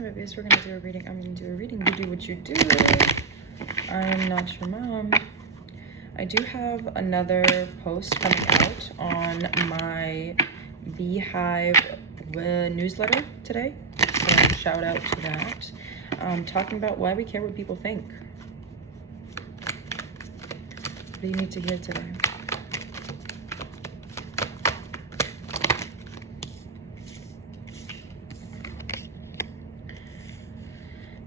Hi, babies. We're gonna do a reading. I'm gonna do a reading. You do what you do. I'm not your mom. I do have another post coming out on my Beehive newsletter today. So shout out to that. Talking about why we care what people think. What do you need to hear today?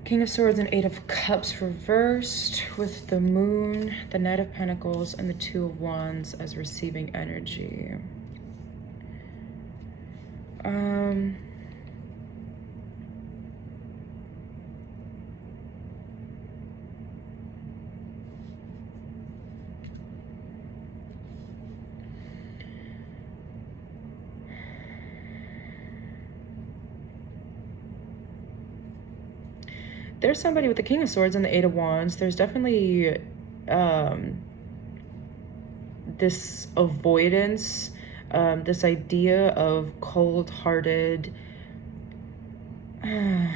King of Swords and Eight of Cups reversed with the Moon, the Knight of Pentacles, and the Two of Wands as receiving energy. There's somebody with the King of Swords and the Eight of Wands. There's definitely this avoidance, this idea of cold-hearted. I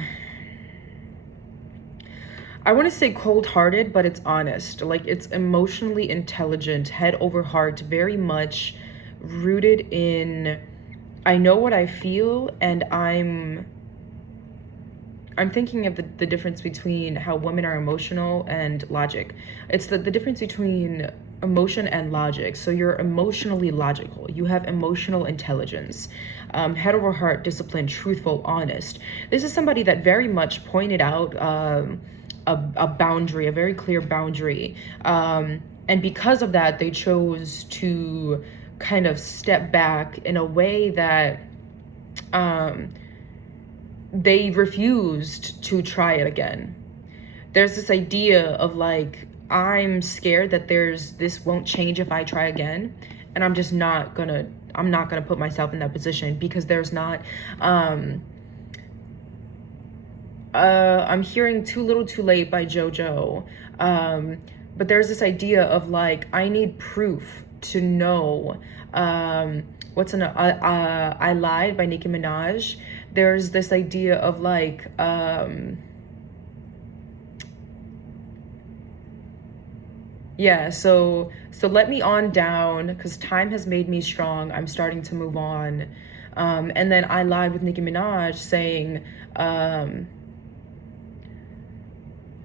want to say cold-hearted, but it's honest. Like, it's emotionally intelligent, head over heart, very much rooted in, I know what I feel, and I'm thinking of the difference between how women are emotional and logic. It's the difference between emotion and logic. So you're emotionally logical. You have emotional intelligence, head over heart, disciplined, truthful, honest. This is somebody that very much pointed out a boundary, a very clear boundary. And because of that, they chose to kind of step back in a way that they refused to try it again. There's this idea of like, I'm scared that this won't change if I try again. And I'm just not gonna put myself in that position because there's not, I'm hearing Too Little Too Late by JoJo. But there's this idea of like, I need proof to know, I Lied by Nicki Minaj. There's this idea of like, yeah, so let me on down because time has made me strong. I'm starting to move on. And then I Lied with Nicki Minaj saying,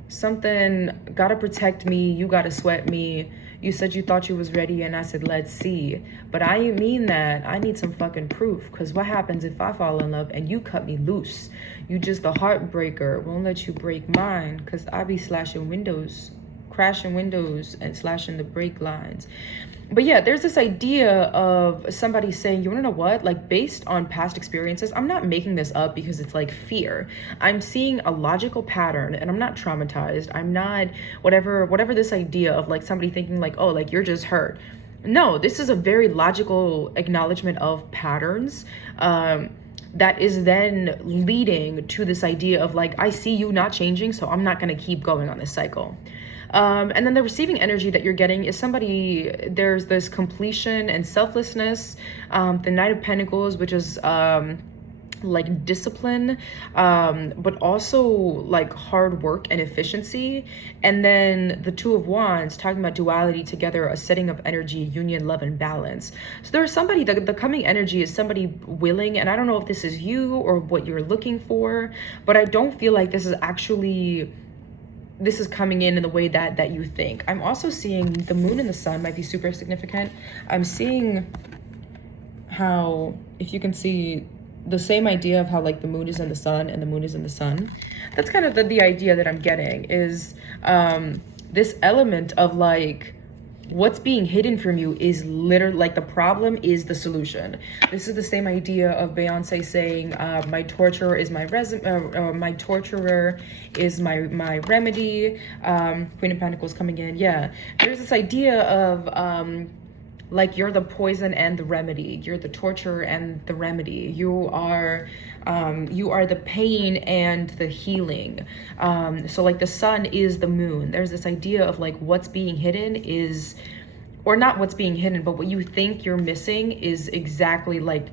something, gotta protect me, you gotta sweat me. You said you thought you was ready and I said, let's see. But I didn't mean that. I need some fucking proof. Because what happens if I fall in love and you cut me loose? You just the heartbreaker. Won't let you break mine. Because I be slashing windows, crashing windows and slashing the brake lines. But yeah, there's this idea of somebody saying, you wanna know what? Like based on past experiences, I'm not making this up because it's like fear. I'm seeing a logical pattern and I'm not traumatized. I'm not whatever this idea of like somebody thinking like, oh, like you're just hurt. No, this is a very logical acknowledgement of patterns. That is then leading to this idea of like, I see you not changing, so I'm not gonna keep going on this cycle. And then the receiving energy that you're getting is somebody, there's this completion and selflessness, the Knight of Pentacles, which is like discipline, but also like hard work and efficiency. And then the Two of Wands, talking about duality together, a setting of energy, union, love, and balance. So there's somebody, the coming energy is somebody willing, and I don't know if this is you or what you're looking for, but I don't feel like this is coming in the way that you think. I'm also seeing the Moon and the Sun might be super significant. I'm seeing how, if you can see, the same idea of how like the Moon is in the Sun and the Moon is in the Sun. That's kind of the idea that I'm getting is this element of like, what's being hidden from you is literally like the problem is the solution. This is the same idea of Beyonce saying, my torturer is my my torturer is my remedy. Queen of Pentacles coming in. Yeah, there's this idea of like you're the poison and the remedy. You're the torture and the remedy. You are the pain and the healing. So like the sun is the moon. There's this idea of like what's being hidden is, or not what's being hidden, but what you think you're missing is exactly like,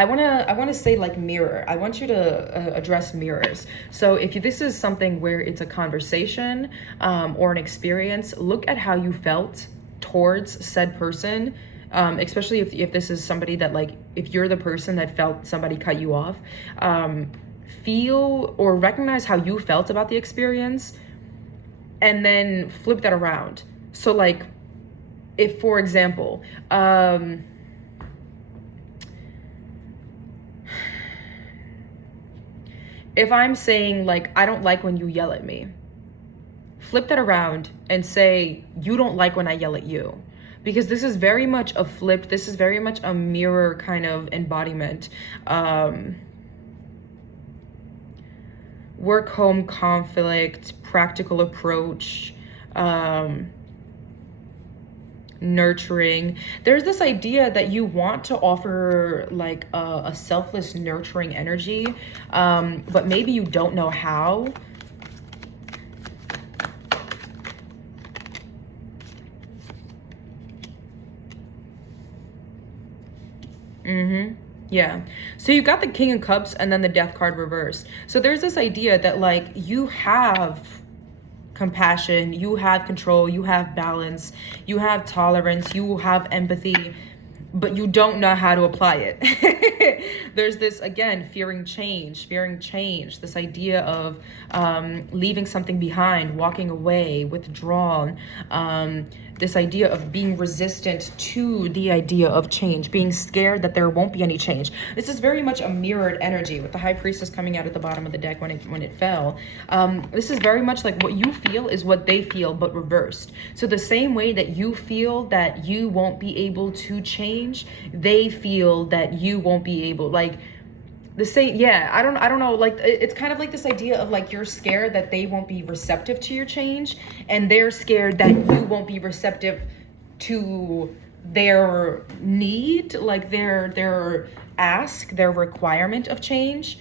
I want to say like mirror. I want you to address mirrors. So if this is something where it's a conversation or an experience, look at how you felt towards said person. Especially if this is somebody that, like, if you're the person that felt somebody cut you off, feel or recognize how you felt about the experience, and then flip that around. So like, if for example, if I'm saying like, I don't like when you yell at me, flip that around and say, you don't like when I yell at you. Because this is very much a flip. This is very much a mirror kind of embodiment. Work home conflict, practical approach, nurturing. There's this idea that you want to offer like a selfless nurturing energy, but maybe you don't know how. Yeah. So you got the King of Cups and then the Death card reversed. So there's this idea that like you have compassion, you have control, you have balance, you have tolerance, you have empathy, but you don't know how to apply it. There's this, again, fearing change, this idea of leaving something behind, walking away, withdrawn, this idea of being resistant to the idea of change, being scared that there won't be any change. This is very much a mirrored energy with the High Priestess coming out at the bottom of the deck when it fell. This is very much like what you feel is what they feel, but reversed. So the same way that you feel that you won't be able to change, they feel that you won't be able, like, the same. Yeah, I don't know, like it's kind of like this idea of like you're scared that they won't be receptive to your change, and they're scared that you won't be receptive to their need, like their ask, their requirement of change.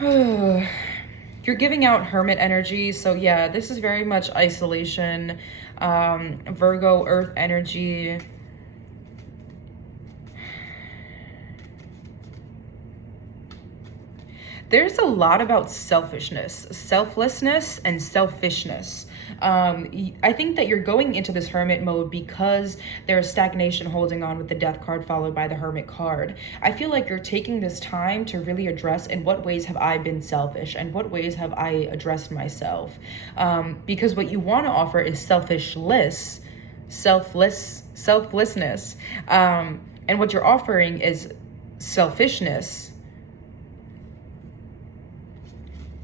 You're giving out Hermit energy, so yeah, this is very much isolation. Virgo, Earth energy. There's a lot about selfishness, selflessness, and selfishness. I think that you're going into this Hermit mode because there's stagnation holding on with the Death card followed by the Hermit card. I feel like you're taking this time to really address in what ways have I been selfish and what ways have I addressed myself. Because what you want to offer is selfishness. And what you're offering is selfishness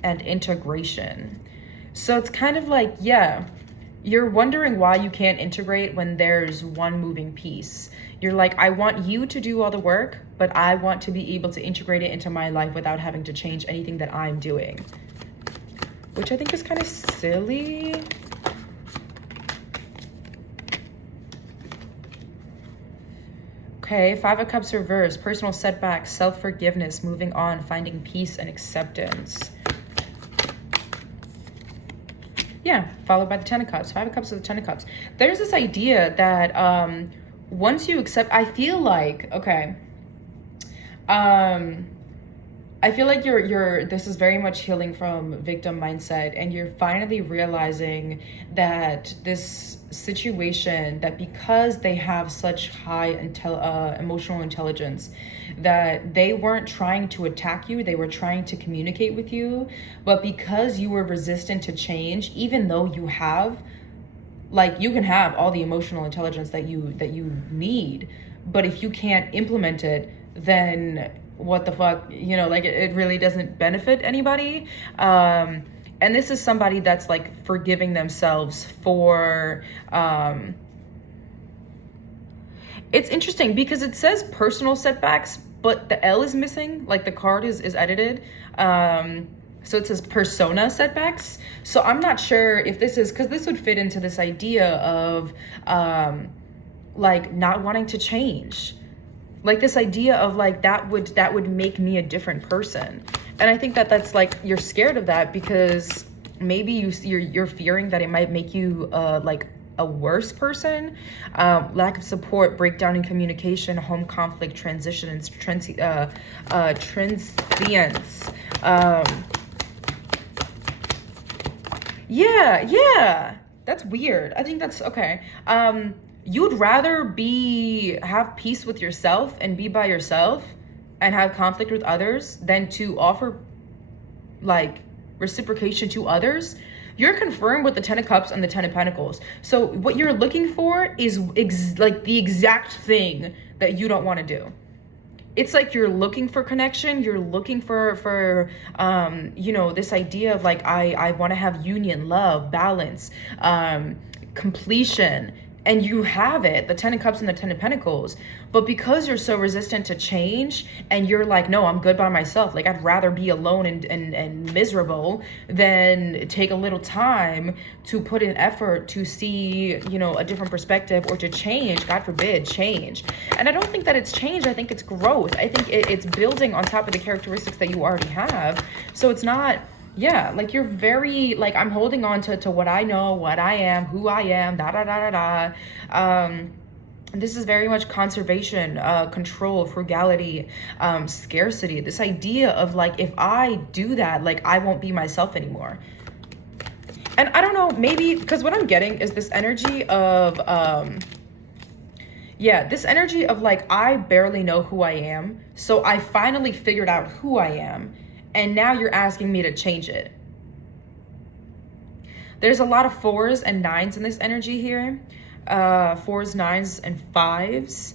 and integration. So it's kind of like, yeah, you're wondering why you can't integrate when there's one moving piece. You're like, I want you to do all the work, but I want to be able to integrate it into my life without having to change anything that I'm doing, which I think is kind of silly. Okay, Five of Cups reversed, personal setbacks, self-forgiveness, moving on, finding peace and acceptance. Yeah, followed by the Ten of Cups. Five of Cups with the Ten of Cups. There's this idea that once you accept, I feel like, okay, I feel like this is very much healing from victim mindset, and you're finally realizing that this situation, that because they have such high emotional intelligence, that they weren't trying to attack you, they were trying to communicate with you, but because you were resistant to change, even though you have, like, you can have all the emotional intelligence that you need, but if you can't implement it, then what the fuck, you know, like it really doesn't benefit anybody. And this is somebody that's like forgiving themselves for, it's interesting because it says personal setbacks, but the L is missing, like the card is edited. So it says persona setbacks. So I'm not sure if this is, because this would fit into this idea of like not wanting to change. Like this idea of like that would make me a different person. And I think that that's like, you're scared of that because maybe you're fearing that it might make you like a worse person. Lack of support, breakdown in communication, home conflict, transition, and transience. Yeah, that's weird. I think that's okay. You'd rather have peace with yourself and be by yourself and have conflict with others than to offer like reciprocation to others. You're confirmed with the 10 of Cups and the 10 of Pentacles. So what you're looking for is like the exact thing that you don't want to do. It's like you're looking for connection. You're looking for you know, this idea of like, I want to have union, love, balance, completion. And you have it, the 10 of Cups and the 10 of Pentacles. But because you're so resistant to change and you're like, no, I'm good by myself. Like, I'd rather be alone and miserable than take a little time to put in effort to see, you know, a different perspective or to change, God forbid, change. And I don't think that it's change. I think it's growth. I think it's building on top of the characteristics that you already have. So it's not... Yeah, like you're very, like, I'm holding on to what I know, what I am, who I am, this is very much conservation, control, frugality, scarcity. This idea of like, if I do that, like I won't be myself anymore. And I don't know, maybe, because what I'm getting is this energy of, this energy of like, I barely know who I am. So I finally figured out who I am. And now you're asking me to change it. There's a lot of 4s and 9s in this energy here. 4s, 9s, and 5s.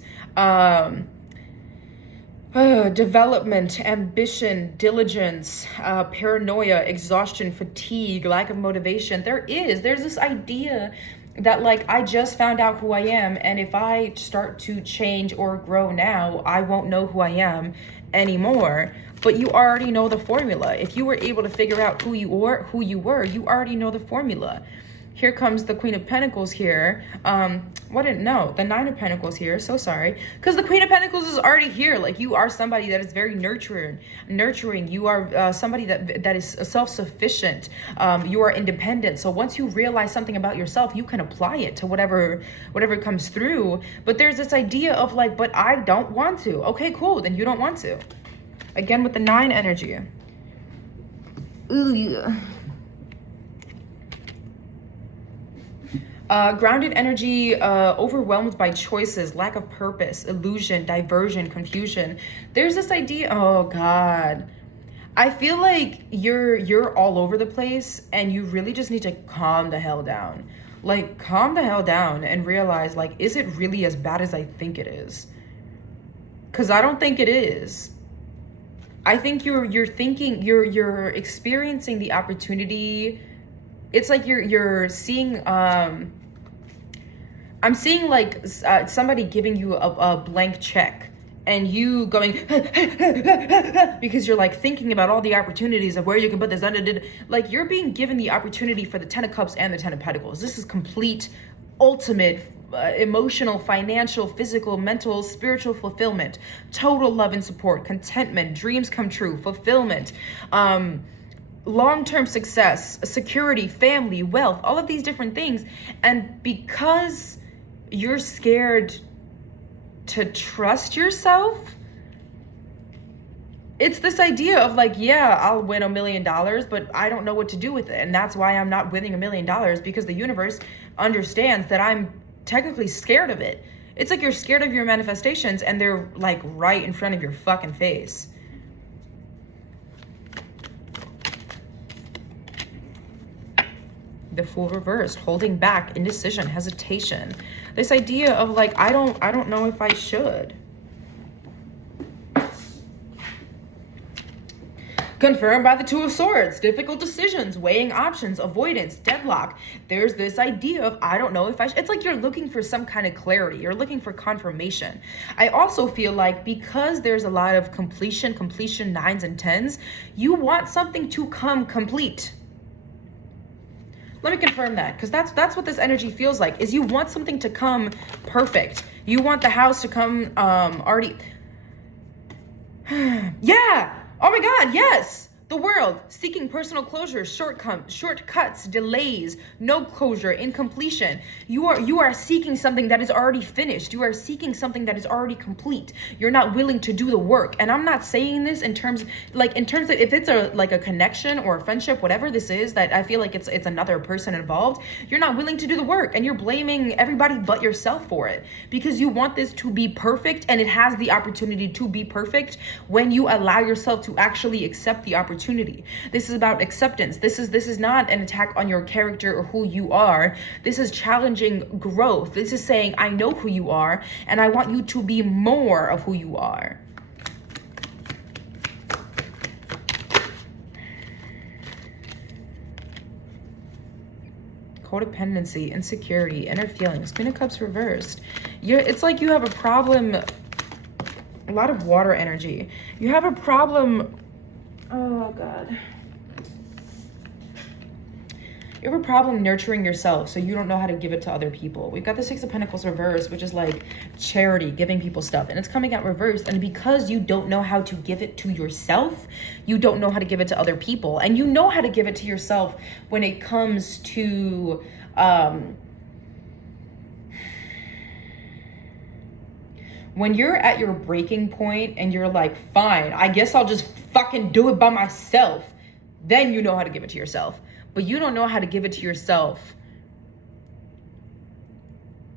Development, ambition, diligence, paranoia, exhaustion, fatigue, lack of motivation. There's this idea that like, I just found out who I am. And if I start to change or grow now, I won't know who I am anymore. But you already know the formula. If you were able to figure out who you were, you already know the formula. Here comes the Queen of Pentacles here. The 9 of Pentacles here. So sorry. Because the Queen of Pentacles is already here. Like, you are somebody that is very nurturing. You are somebody that is self-sufficient. You are independent. So once you realize something about yourself, you can apply it to whatever comes through. But there's this idea of like, but I don't want to. Okay, cool. Then you don't want to. Again, with the 9 energy. Ooh, yeah. Grounded energy, overwhelmed by choices, lack of purpose, illusion, diversion, confusion. There's this idea, oh God. I feel like you're all over the place and you really just need to calm the hell down. Like, calm the hell down and realize, like, is it really as bad as I think it is? Because I don't think it is. I think you're thinking, you're experiencing the opportunity. It's like you're seeing, I'm seeing like somebody giving you a blank check and you going, because you're like thinking about all the opportunities of where you can put this under, like you're being given the opportunity for the 10 of Cups and the 10 of Pentacles. This is complete, ultimate, emotional, financial, physical, mental, spiritual fulfillment, total love and support, contentment, dreams come true, fulfillment, long-term success, security, family, wealth, all of these different things. And because you're scared to trust yourself, it's this idea of like, yeah, I'll win $1 million, but I don't know what to do with it. And that's why I'm not winning $1 million, because the universe understands that I'm technically scared of it. It's like you're scared of your manifestations and they're like right in front of your fucking face. The Fool reversed, holding back, indecision, hesitation. This idea of like, I don't know if I should. Confirmed by the Two of Swords, difficult decisions, weighing options, avoidance, deadlock. There's this idea of, I don't know if I should. It's like you're looking for some kind of clarity. You're looking for confirmation. I also feel like because there's a lot of completion, 9s and 10s, you want something to come complete. Let me confirm that, because that's what this energy feels like, is you want something to come perfect. You want the house to come already. Yeah. Oh my God, yes. The world, seeking personal closure, shortcuts, delays, no closure, incompletion. You are seeking something that is already finished. You are seeking something that is already complete. You're not willing to do the work. And I'm not saying this in terms of if it's a connection or a friendship, whatever this is, that I feel like it's another person involved. You're not willing to do the work, and you're blaming everybody but yourself for it, because you want this to be perfect, and it has the opportunity to be perfect when you allow yourself to actually accept the opportunity. This is about acceptance. This is not an attack on your character or who you are. This is challenging growth. This is saying, I know who you are, and I want you to be more of who you are. Codependency, insecurity, inner feelings, Queen of Cups reversed. It's like you have a problem, a lot of water energy. You have a problem. Oh God. You have a problem nurturing yourself, so you don't know how to give it to other people. We've got the Six of Pentacles reversed, which is like charity, giving people stuff, and it's coming out reversed. And because you don't know how to give it to yourself, you don't know how to give it to other people. And you know how to give it to yourself when it comes to when you're at your breaking point and you're like, fine, I guess I'll just fucking do it by myself. Then you know how to give it to yourself. But you don't know how to give it to yourself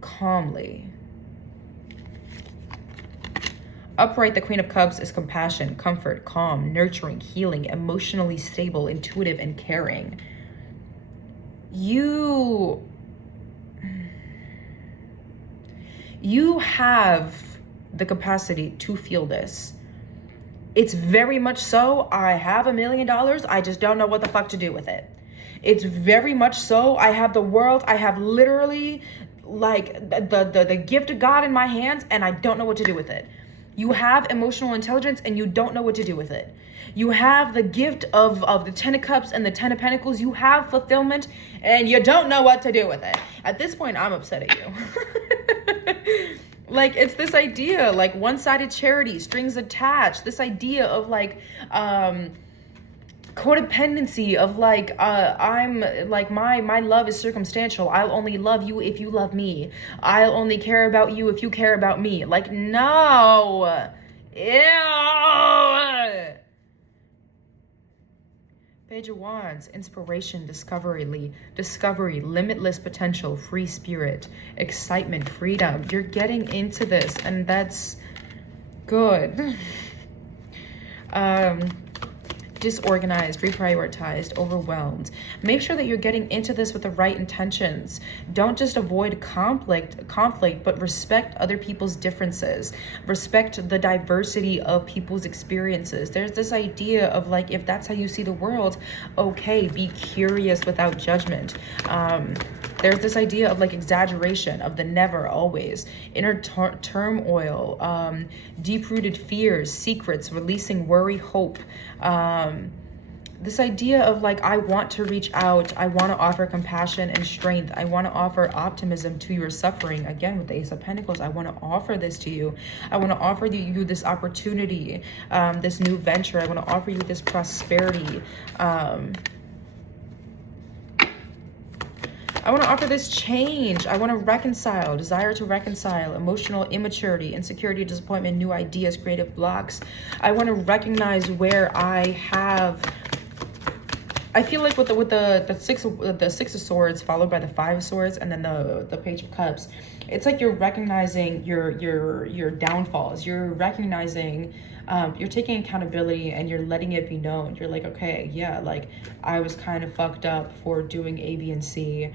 calmly. Upright, the Queen of Cups is compassion, comfort, calm, nurturing, healing, emotionally stable, intuitive, and caring. You have the capacity to feel this. It's very much so, I have $1 million, I just don't know what the fuck to do with it. It's very much so, I have the world, I have literally like the gift of God in my hands, and I don't know what to do with it. You have emotional intelligence and you don't know what to do with it. You have the gift of the 10 of Cups and the 10 of Pentacles. You have fulfillment and you don't know what to do with it. At this point, I'm upset at you. Like, it's this idea, like one-sided charity, strings attached, this idea of like, codependency of like, I'm like, my love is circumstantial. I'll only love you if you love me. I'll only care about you if you care about me. Like, no. Ew. Page of Wands, inspiration, discovery, limitless potential, free spirit, excitement, freedom. You're getting into this, and that's good. Disorganized, reprioritized, overwhelmed. Make sure that you're getting into this with the right intentions. Don't just avoid conflict, but respect other people's differences. Respect the diversity of people's experiences. There's this idea of like, if that's how you see the world, okay, be curious without judgment. There's this idea of like exaggeration, of the never, always, inner turmoil, deep-rooted fears, secrets, releasing worry, hope. This idea of like, I want to reach out, I want to offer compassion and strength, I want to offer optimism to your suffering. Again, with the Ace of Pentacles, I want to offer this to you. I want to offer you this opportunity, this new venture. I want to offer you this prosperity. I want to offer this change. I want to reconcile, desire to reconcile, emotional immaturity, insecurity, disappointment, new ideas, creative blocks. I want to recognize where I feel like with the six of Swords followed by the Five of Swords and then the Page of Cups, it's like you're recognizing your downfalls. You're recognizing, you're taking accountability and you're letting it be known. You're like, okay, yeah, like I was kind of fucked up for doing A, B, and C.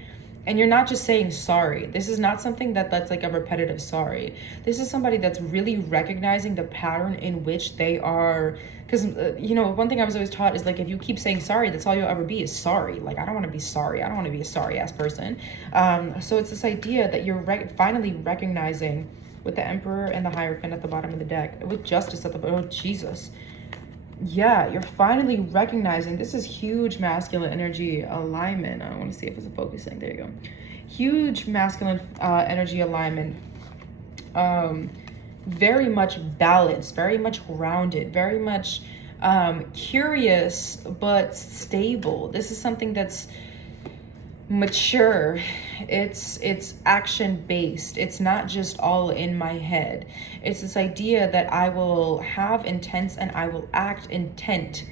And you're not just saying sorry. This is not something that's like a repetitive sorry. This is somebody that's really recognizing the pattern in which they are. Because, you know, one thing I was always taught is like, if you keep saying sorry, that's all you'll ever be is sorry. Like, I don't want to be sorry. I don't want to be a sorry ass person. So it's this idea that you're finally recognizing with the Emperor and the Hierophant at the bottom of the deck, with Justice at the bottom. Oh, Jesus. Yeah, you're finally recognizing this is huge masculine energy alignment. I want to see if it's focusing. There you go. Huge masculine energy alignment. Very much balanced, very much grounded, very much Curious but stable. This is something that's mature. It's action based. It's not just all in my head. It's this idea that I will have intents and I will act intent.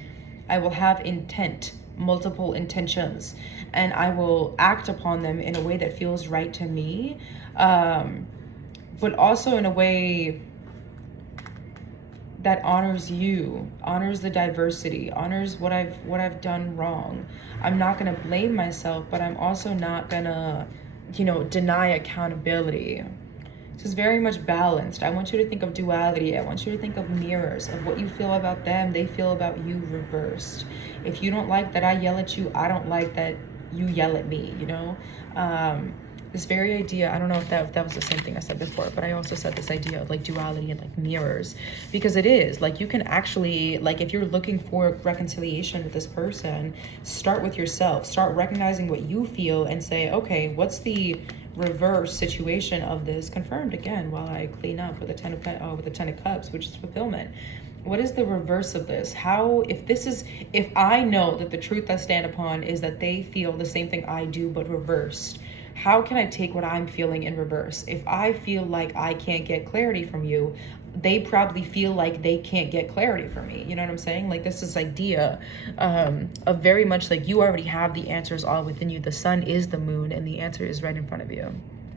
I will have intent, multiple intentions, and I will act upon them in a way that feels right to me, but also in a way that honors you, honors the diversity, honors what I've done wrong. I'm not gonna blame myself, but I'm also not gonna, deny accountability. This is very much balanced. I want you to think of duality. I want you to think of mirrors, of what you feel about them, they feel about you reversed. If you don't like that I yell at you, I don't like that you yell at me, this very idea, I don't know if that was the same thing I said before, but I also said this idea of like duality and like mirrors, because it is like, you can actually, like, if you're looking for reconciliation with this person, start with yourself, start recognizing what you feel and say, okay, what's the reverse situation of this? Confirmed again while I clean up with the Ten of Cups, which is fulfillment. What is the reverse of this? If I know that the truth I stand upon is that they feel the same thing I do but reversed, how can I take what I'm feeling in reverse? If I feel like I can't get clarity from you, they probably feel like they can't get clarity from me. You know what I'm saying? Like, this idea of very much like you already have the answers all within you. The sun is the moon and the answer is right in front of you.